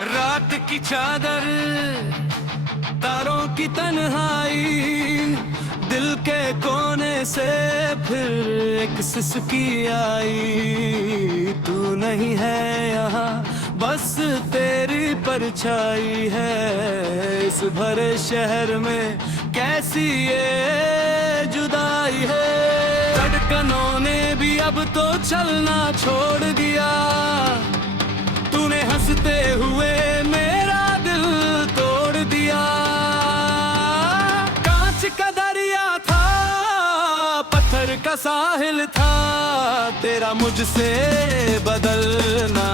रात की चादर, तारों की तन्हाई, दिल के कोने से फिर एक सिसकी आई। तू नहीं है यहाँ, बस तेरी परछाई है। इस भरे शहर में कैसी ये जुदाई है। धड़कनों ने भी अब तो चलना छोड़ दिया। तूने हंसते हुए मेरा दिल तोड़ दिया। कांच का दरिया था, पत्थर का साहिल था, तेरा मुझसे बदलना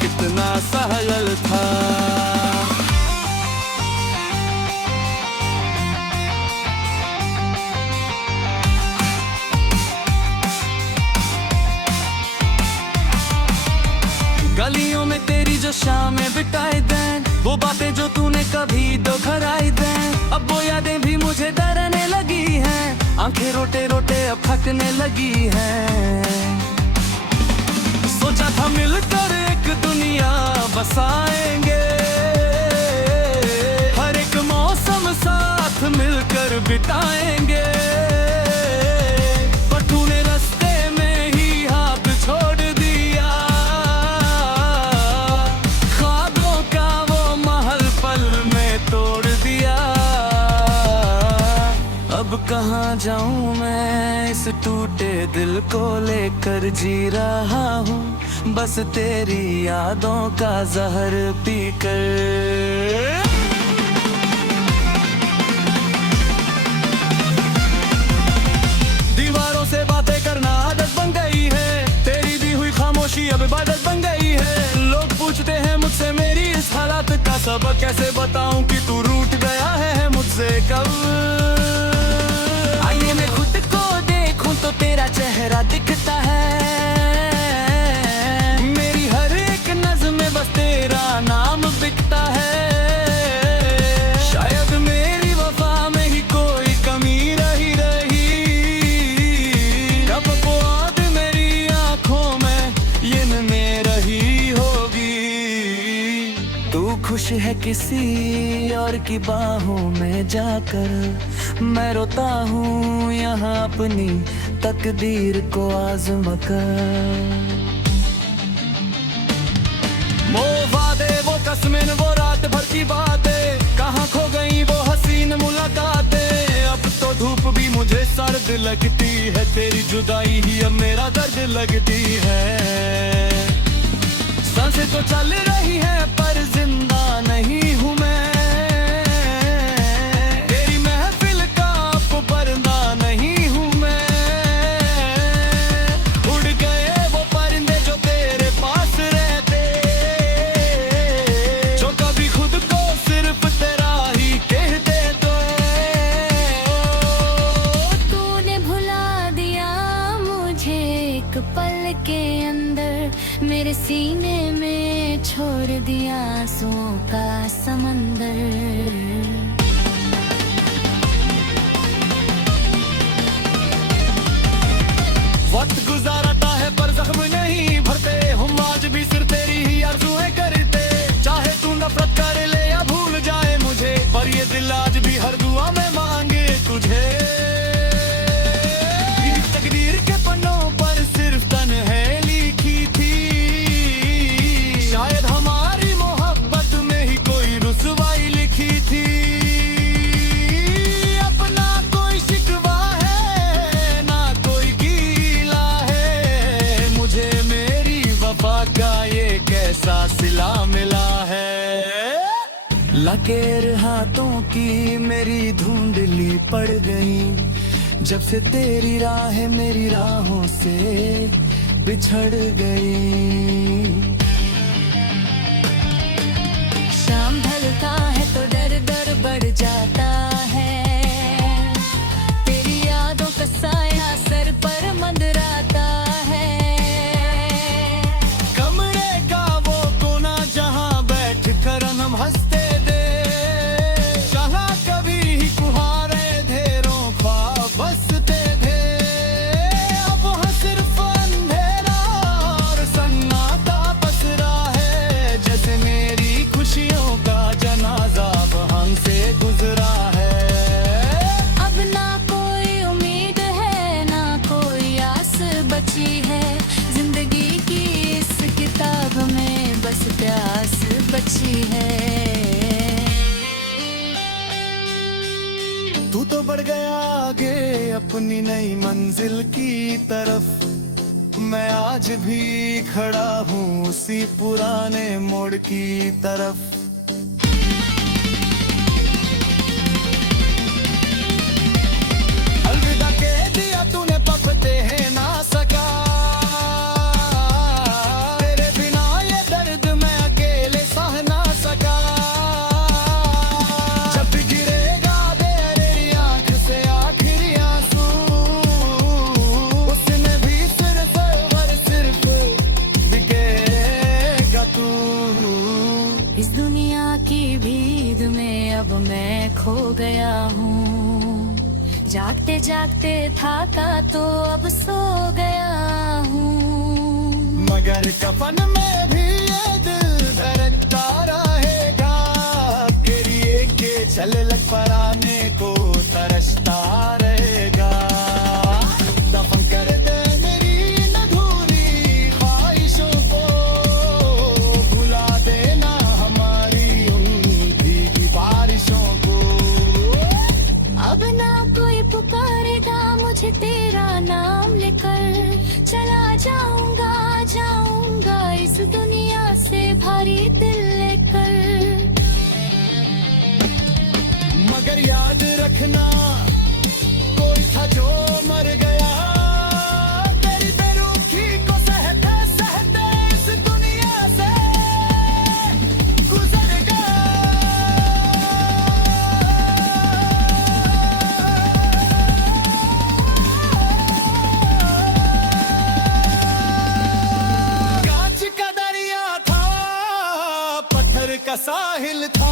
कितना सहल था। गलियों में तेरी जो शामें बिताई दें, वो बातें जो तूने कभी दोहराई दें, अब वो यादें भी मुझे डरने लगी हैं। आंखें रोते रोते अब थकने लगी हैं। सोचा था मिलकर एक दुनिया बसाएंगे, हर एक मौसम साथ मिलकर बिताएंगे। पर तूने रास्ते में ही हाथ छोड़ दिया। ख्वाबों का वो महल पल में तोड़ दिया। अब कहाँ जाऊं मैं इस टूटे दिल को लेकर जी रहा हूँ, बस तेरी यादों का जहर पीकर। दीवारों से बातें करना आदत बन गई है, तेरी दी हुई खामोशी अब इबादत बन गई है। लोग पूछते हैं मुझसे मेरी इस हालात का सबक, कैसे बताऊं कि तू रूठ गया है मुझसे कब। आईने में खुद को देखूं तो तेरा चेहरा दिखता है, मेरी हर एक नज़्म में बस तेरा नाम बिकता है। शायद मेरी वफा में ही कोई कमी रही कब वो आग मेरी आंखों में ये में रही होगी। तू खुश है किसी और की बाहों में जाकर, मैं रोता हूँ यहाँ अपनी तकदीर को आज़मा कर। वो वादे, वो कसमें, वो रात भर की बातें, कहाँ खो गई वो हसीन मुलाकातें। अब तो धूप भी मुझे सर्द लगती है, तेरी जुदाई ही अब मेरा दर्द लगती है। सांसें तो चल रही है पर जिंदा नहीं हूँ मैं, तेरी महफिल का अब पर्दा नहीं हूँ मैं। उड़ गए वो परिंदे जो तेरे पास रहते, जो कभी खुद को सिर्फ तेरा ही कहते। तो तूने भुला दिया मुझे एक पल के अंदर, मेरे सीने में छोड़ दिया आंसुओं का समंदर। वक्त गुजारता है पर जख्म नहीं भरते, हम आज भी सिर्फ तेरी ही आरज़ुएं करते। चाहे तू नफरत कर ले या भूल जाए मुझे, पर ये दिल आज भी हर दुआ में मांगे तुझे। तकदीर के पन्नों पर सिर्फ तन्हाई लिखी थी, शायद हमारी मोहब्बत में ही कोई रुसवाई लिखी थी। अपना कोई शिकवा है ना कोई गीला है, मुझे मेरी वफा का ये कैसा सिला मिला है। लकीर हाथों की मेरी धुंधली पड़ गई, जब से तेरी राहें मेरी राहों से बिछड़ गई। शाम ढलता है तो डर डर बढ़ जाता है, तेरी यादों का साया सर पर मंडराता है। कमरे का वो कोना जहां बैठ कर हम हंसते थे, जहां कभी ही कुहारे धेरों ख्वाब बसते थे। अब वहां सिर्फ अंधेरा और सन्नाटा पसरा है, जैसे मेरी खुशी तरफ मैं आज भी खड़ा हूँ उसी पुराने मोड़ की तरफ। अलविदा कह दिया तूने पपते हैं ना सका, तेरे बिना ये दर्द मैं अकेले सह ना सका। जब भी गिरेगा तेरी आंख से आखिरी आंसू, उसमें भी सिर्फ और सिर्फ दिखेगा तू। इस दुनिया की भीड़ में अब मैं खो गया हूँ, जागते जागते थाका तो अब सो गया हूँ। मगर कफन में भी ये दिल धड़कता रहेगा, गिरिए के चल लग पराने को तरसता रहेगा। दफन कर दे मेरी इन अधूरी ख्वाहिशों को, भुला देना हमारी उन भीगी बारिशों को। अब ना कोई पुकारेगा मुझे तेरा नाम लेकर, चला जाऊंगा जाऊंगा इस दुनिया से भारी दिल लेकर। मगर याद रखना कोई था जो मर गया, तेरी बेरुखी को सहते सहते इस दुनिया से गुजर गया। कांच का दरिया था, पत्थर का साहिल था,